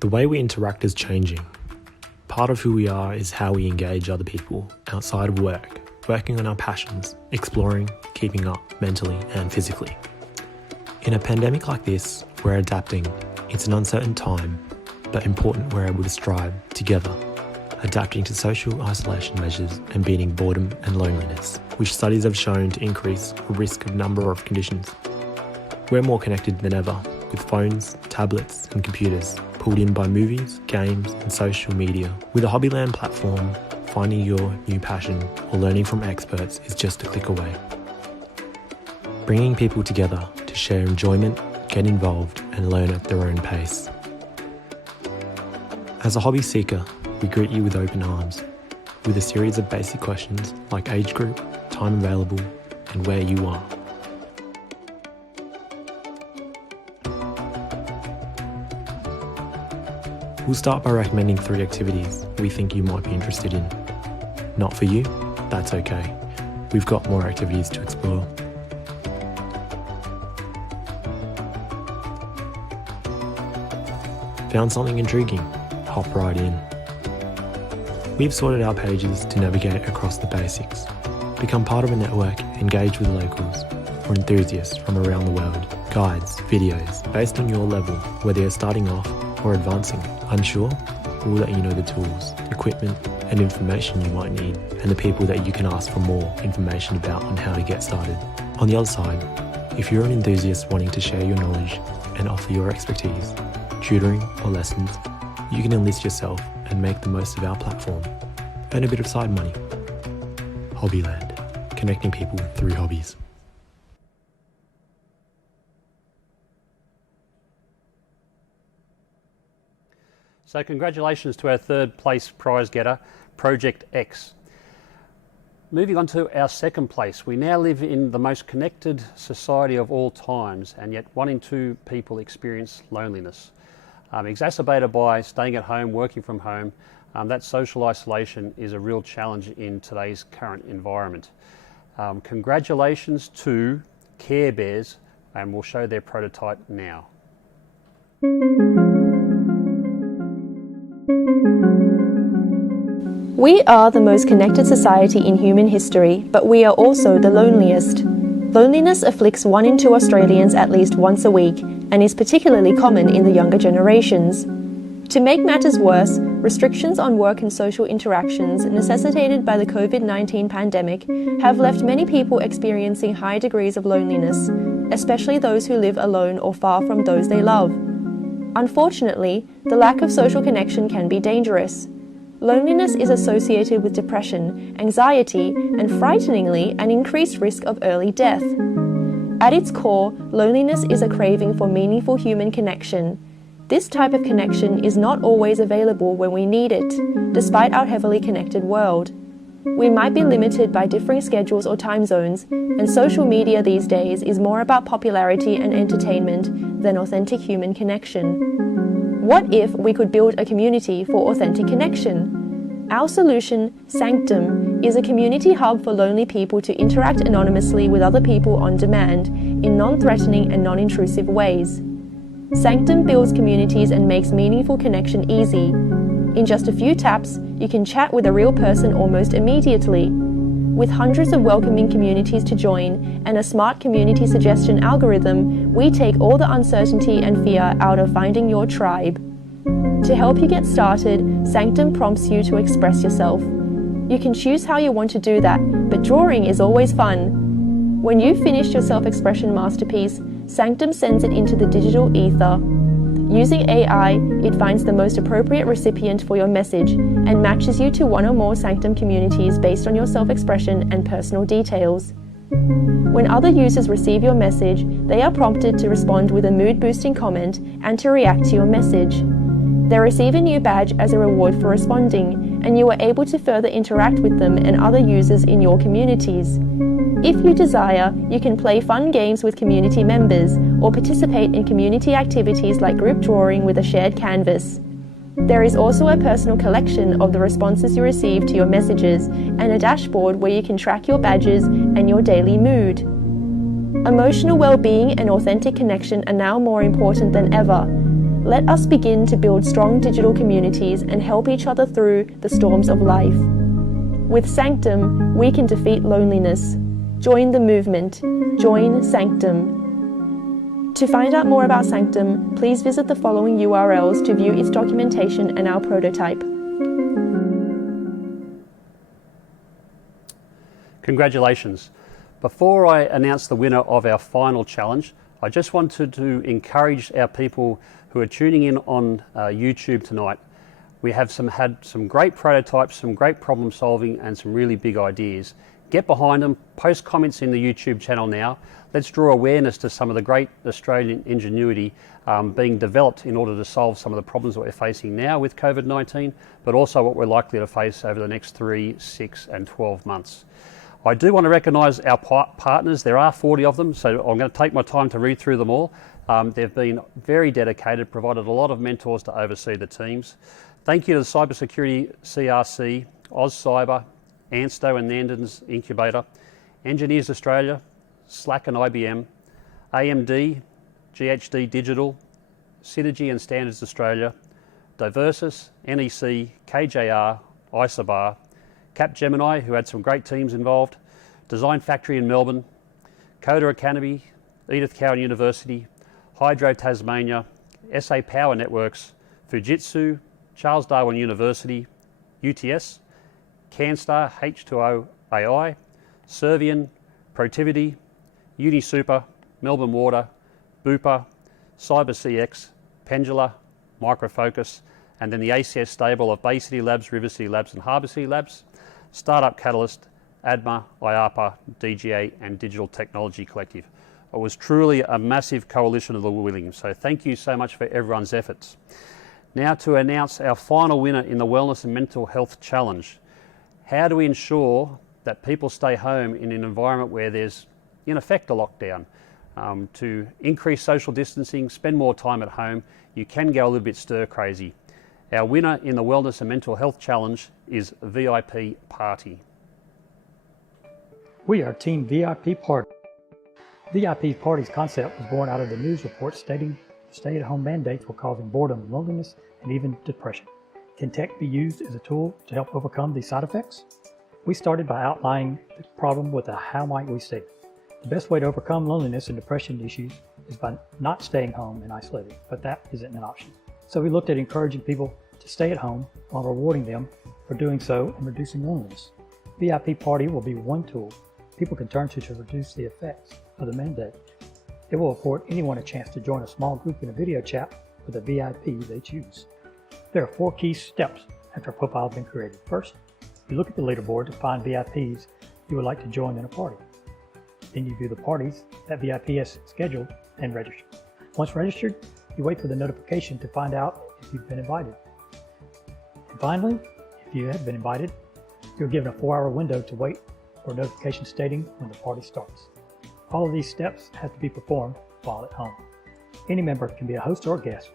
The way we interact is changing. Part of who we are is how we engage other people outside of work, working on our passions, exploring, keeping up mentally and physically. In a pandemic like this, we're adapting. It's an uncertain time, but important we're able to strive together, adapting to social isolation measures and beating boredom and loneliness, which studies have shown to increase the risk of a number of conditions. We're more connected than ever, with phones, tablets and computers, pulled in by movies, games and social media. With a Hobbyland platform, finding your new passion or learning from experts is just a click away. Bringing people together to share enjoyment, get involved and learn at their own pace. As a hobby seeker, we greet you with open arms, with a series of basic questions like age group, time available and where you are. We'll start by recommending 3 activities we think you might be interested in. Not for you? That's okay. We've got more activities to explore. Found something intriguing? Hop right in. We've sorted our pages to navigate across the basics. Become part of a network, engage with locals or enthusiasts from around the world. Guides, videos, based on your level, whether you're starting off or advancing. Unsure? We'll let you know the tools, equipment and information you might need and the people that you can ask for more information about on how to get started. On the other side, if you're an enthusiast wanting to share your knowledge and offer your expertise, tutoring or lessons, you can enlist yourself and make the most of our platform. Earn a bit of side money. Hobbyland, connecting people through hobbies. So congratulations to our 3rd place prize getter, Project X. Moving on to our 2nd place, we now live in the most connected society of all times, and yet 1 in 2 people experience loneliness. Exacerbated by staying at home, working from home, that social isolation is a real challenge in today's current environment. Congratulations to Care Bears, and we'll show their prototype now. We are the most connected society in human history, but we are also the loneliest. Loneliness afflicts 1 in 2 Australians at least once a week and is particularly common in the younger generations. To make matters worse, restrictions on work and social interactions necessitated by the COVID-19 pandemic have left many people experiencing high degrees of loneliness, especially those who live alone or far from those they love. Unfortunately, the lack of social connection can be dangerous. Loneliness is associated with depression, anxiety, and frighteningly, an increased risk of early death. At its core, loneliness is a craving for meaningful human connection. This type of connection is not always available when we need it, despite our heavily connected world. We might be limited by differing schedules or time zones, and social media these days is more about popularity and entertainment than authentic human connection. What if we could build a community for authentic connection? Our solution, Sanctum, is a community hub for lonely people to interact anonymously with other people on demand in non-threatening and non-intrusive ways. Sanctum builds communities and makes meaningful connection easy. In just a few taps, you can chat with a real person almost immediately. With hundreds of welcoming communities to join and a smart community suggestion algorithm, we take all the uncertainty and fear out of finding your tribe. To help you get started, Sanctum prompts you to express yourself. You can choose how you want to do that, but drawing is always fun. When you've finished your self-expression masterpiece, Sanctum sends it into the digital ether. Using AI, it finds the most appropriate recipient for your message and matches you to one or more Sanctum communities based on your self-expression and personal details. When other users receive your message, they are prompted to respond with a mood-boosting comment and to react to your message. They receive a new badge as a reward for responding, and you are able to further interact with them and other users in your communities. If you desire, you can play fun games with community members or participate in community activities like group drawing with a shared canvas. There is also a personal collection of the responses you receive to your messages and a dashboard where you can track your badges and your daily mood. Emotional well-being and authentic connection are now more important than ever. Let us begin to build strong digital communities and help each other through the storms of life. With Sanctum, we can defeat loneliness. Join the movement. Join Sanctum. To find out more about Sanctum, please visit the following URLs to view its documentation and our prototype. Congratulations. Before I announce the winner of our final challenge, I just wanted to encourage our people who are tuning in on YouTube tonight. We have had some great prototypes, some great problem solving and some really big ideas. Get behind them, post comments in the YouTube channel now. Let's draw awareness to some of the great Australian ingenuity being developed in order to solve some of the problems that we're facing now with COVID-19, but also what we're likely to face over the next 3, 6 and 12 months. I do want to recognise our partners. There are 40 of them, so I'm going to take my time to read through them all. They've been very dedicated, provided a lot of mentors to oversee the teams. Thank you to the Cybersecurity CRC, AusCyber, ANSTO and Nandon's Incubator, Engineers Australia, Slack and IBM, AMD, GHD Digital, Synergy and Standards Australia, Diversis, NEC, KJR, Isobar, Capgemini, who had some great teams involved, Design Factory in Melbourne, Coder Academy, Edith Cowan University, Hydro Tasmania, SA Power Networks, Fujitsu, Charles Darwin University, UTS, CanStar, H2O AI, Servian, Protivity, UniSuper, Melbourne Water, Bupa, CyberCX, Pendula, Microfocus, and then the ACS stable of Bay City Labs, River City Labs and Harbour City Labs, Startup Catalyst, ADMA, IARPA, DGA and Digital Technology Collective. It was truly a massive coalition of the willing, so thank you so much for everyone's efforts. Now to announce our final winner in the Wellness and Mental Health Challenge. How do we ensure that people stay home in an environment where there's in effect a lockdown? To increase social distancing, spend more time at home, you can go a little bit stir crazy. Our winner in the Wellness and Mental Health Challenge is VIP Party. We are Team VIP Party. VIP Party's concept was born out of the news reports stating stay-at-home mandates were causing boredom, loneliness, and even depression. Can tech be used as a tool to help overcome these side effects? We started by outlining the problem with a how might we stay. The best way to overcome loneliness and depression issues is by not staying home and isolating, but that isn't an option. So we looked at encouraging people to stay at home while rewarding them for doing so and reducing loneliness. VIP Party will be one tool people can turn to reduce the effects of the mandate. It will afford anyone a chance to join a small group in a video chat with a VIP they choose. There are 4 key steps after a profile has been created. First, you look at the leaderboard to find VIPs you would like to join in a party. Then you view the parties that VIP has scheduled and register. Once registered, you wait for the notification to find out if you've been invited. And finally, if you have been invited, you're given a 4-hour window to wait for a notification stating when the party starts. All of these steps have to be performed while at home. Any member can be a host or a guest.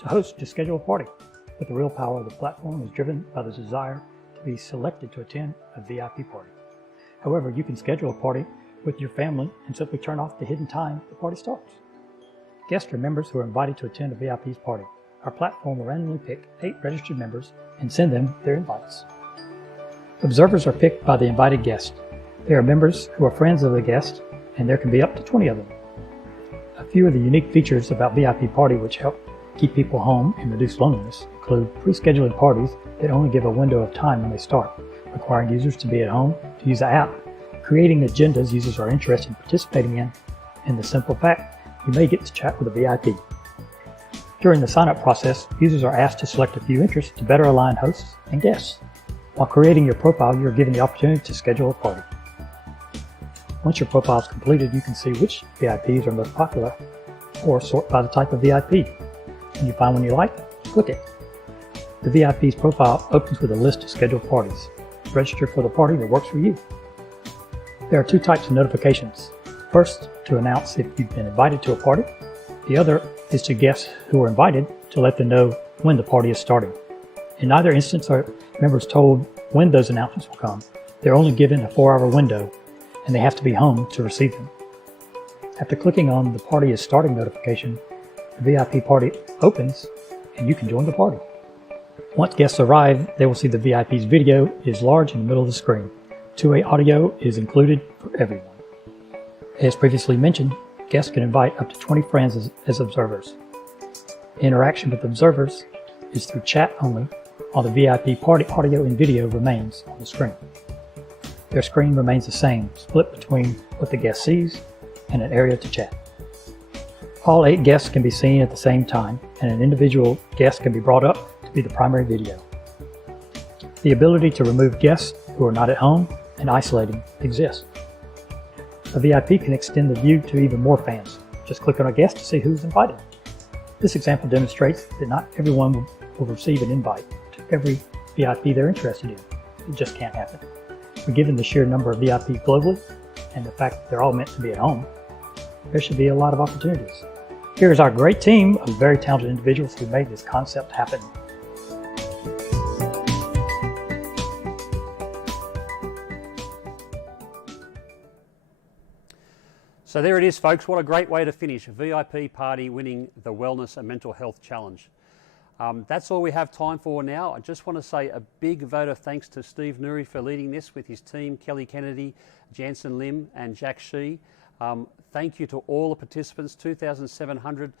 To host, just schedule a party, but the real power of the platform is driven by the desire to be selected to attend a VIP party. However, you can schedule a party with your family and simply turn off the hidden time the party starts. Guests are members who are invited to attend a VIP's party. Our platform will randomly pick 8 registered members and send them their invites. Observers are picked by the invited guest. They are members who are friends of the guest, and there can be up to 20 of them. A few of the unique features about VIP Party which help keep people home and reduce loneliness include pre-scheduling parties that only give a window of time when they start, requiring users to be at home to use the app, creating agendas users are interested in participating in, and the simple fact you may get to chat with a VIP. During the sign-up process, users are asked to select a few interests to better align hosts and guests. While creating your profile, you are given the opportunity to schedule a party. Once your profile is completed, you can see which VIPs are most popular or sort by the type of VIP. When you find one you like, click it. The VIP's profile opens with a list of scheduled parties. Register for the party that works for you. There are 2 types of notifications. First, to announce if you've been invited to a party. The other is to guests who are invited to let them know when the party is starting. In neither instance are members told when those announcements will come. They're only given a 4-hour window, and they have to be home to receive them. After clicking on the party is starting notification, the VIP party opens and you can join the party. Once guests arrive, they will see the VIP's video is large in the middle of the screen. 2-way audio is included for everyone. As previously mentioned, guests can invite up to 20 friends as observers. Interaction with observers is through chat only, while the VIP party audio and video remains on the screen. Their screen remains the same, split between what the guest sees and an area to chat. All 8 guests can be seen at the same time, and an individual guest can be brought up to be the primary video. The ability to remove guests who are not at home and isolating exists. A VIP can extend the view to even more fans. Just click on a guest to see who's invited. This example demonstrates that not everyone will receive an invite to every VIP they're interested in. It just can't happen. But given the sheer number of VIPs globally and the fact that they're all meant to be at home, there should be a lot of opportunities. Here is our great team of very talented individuals who made this concept happen. So there it is, folks. What a great way to finish. A VIP party winning the Wellness and Mental Health Challenge. That's all we have time for now. I just want to say a big vote of thanks to Steve Nuri for leading this with his team, Kelly Kennedy, Jansen Lim and Jack Shee. Thank you to all the participants, 2,700,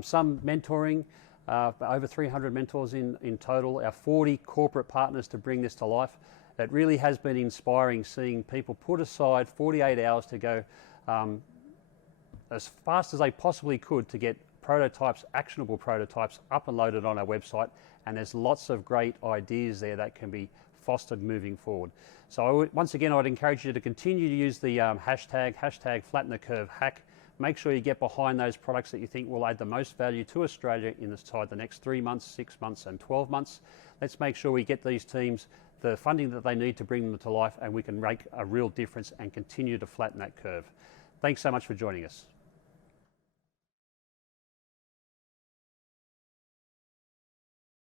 some mentoring, over 300 mentors in total, our 40 corporate partners to bring this to life. It really has been inspiring seeing people put aside 48 hours to go as fast as they possibly could to get prototypes, actionable prototypes, up and loaded on our website, and there's lots of great ideas there that can be fostered moving forward. So once again, I'd encourage you to continue to use the hashtag Flatten the Curve Hack. Make sure you get behind those products that you think will add the most value to Australia inside the next 3 months, 6 months and 12 months. Let's make sure we get these teams the funding that they need to bring them to life, and we can make a real difference and continue to flatten that curve. Thanks so much for joining us.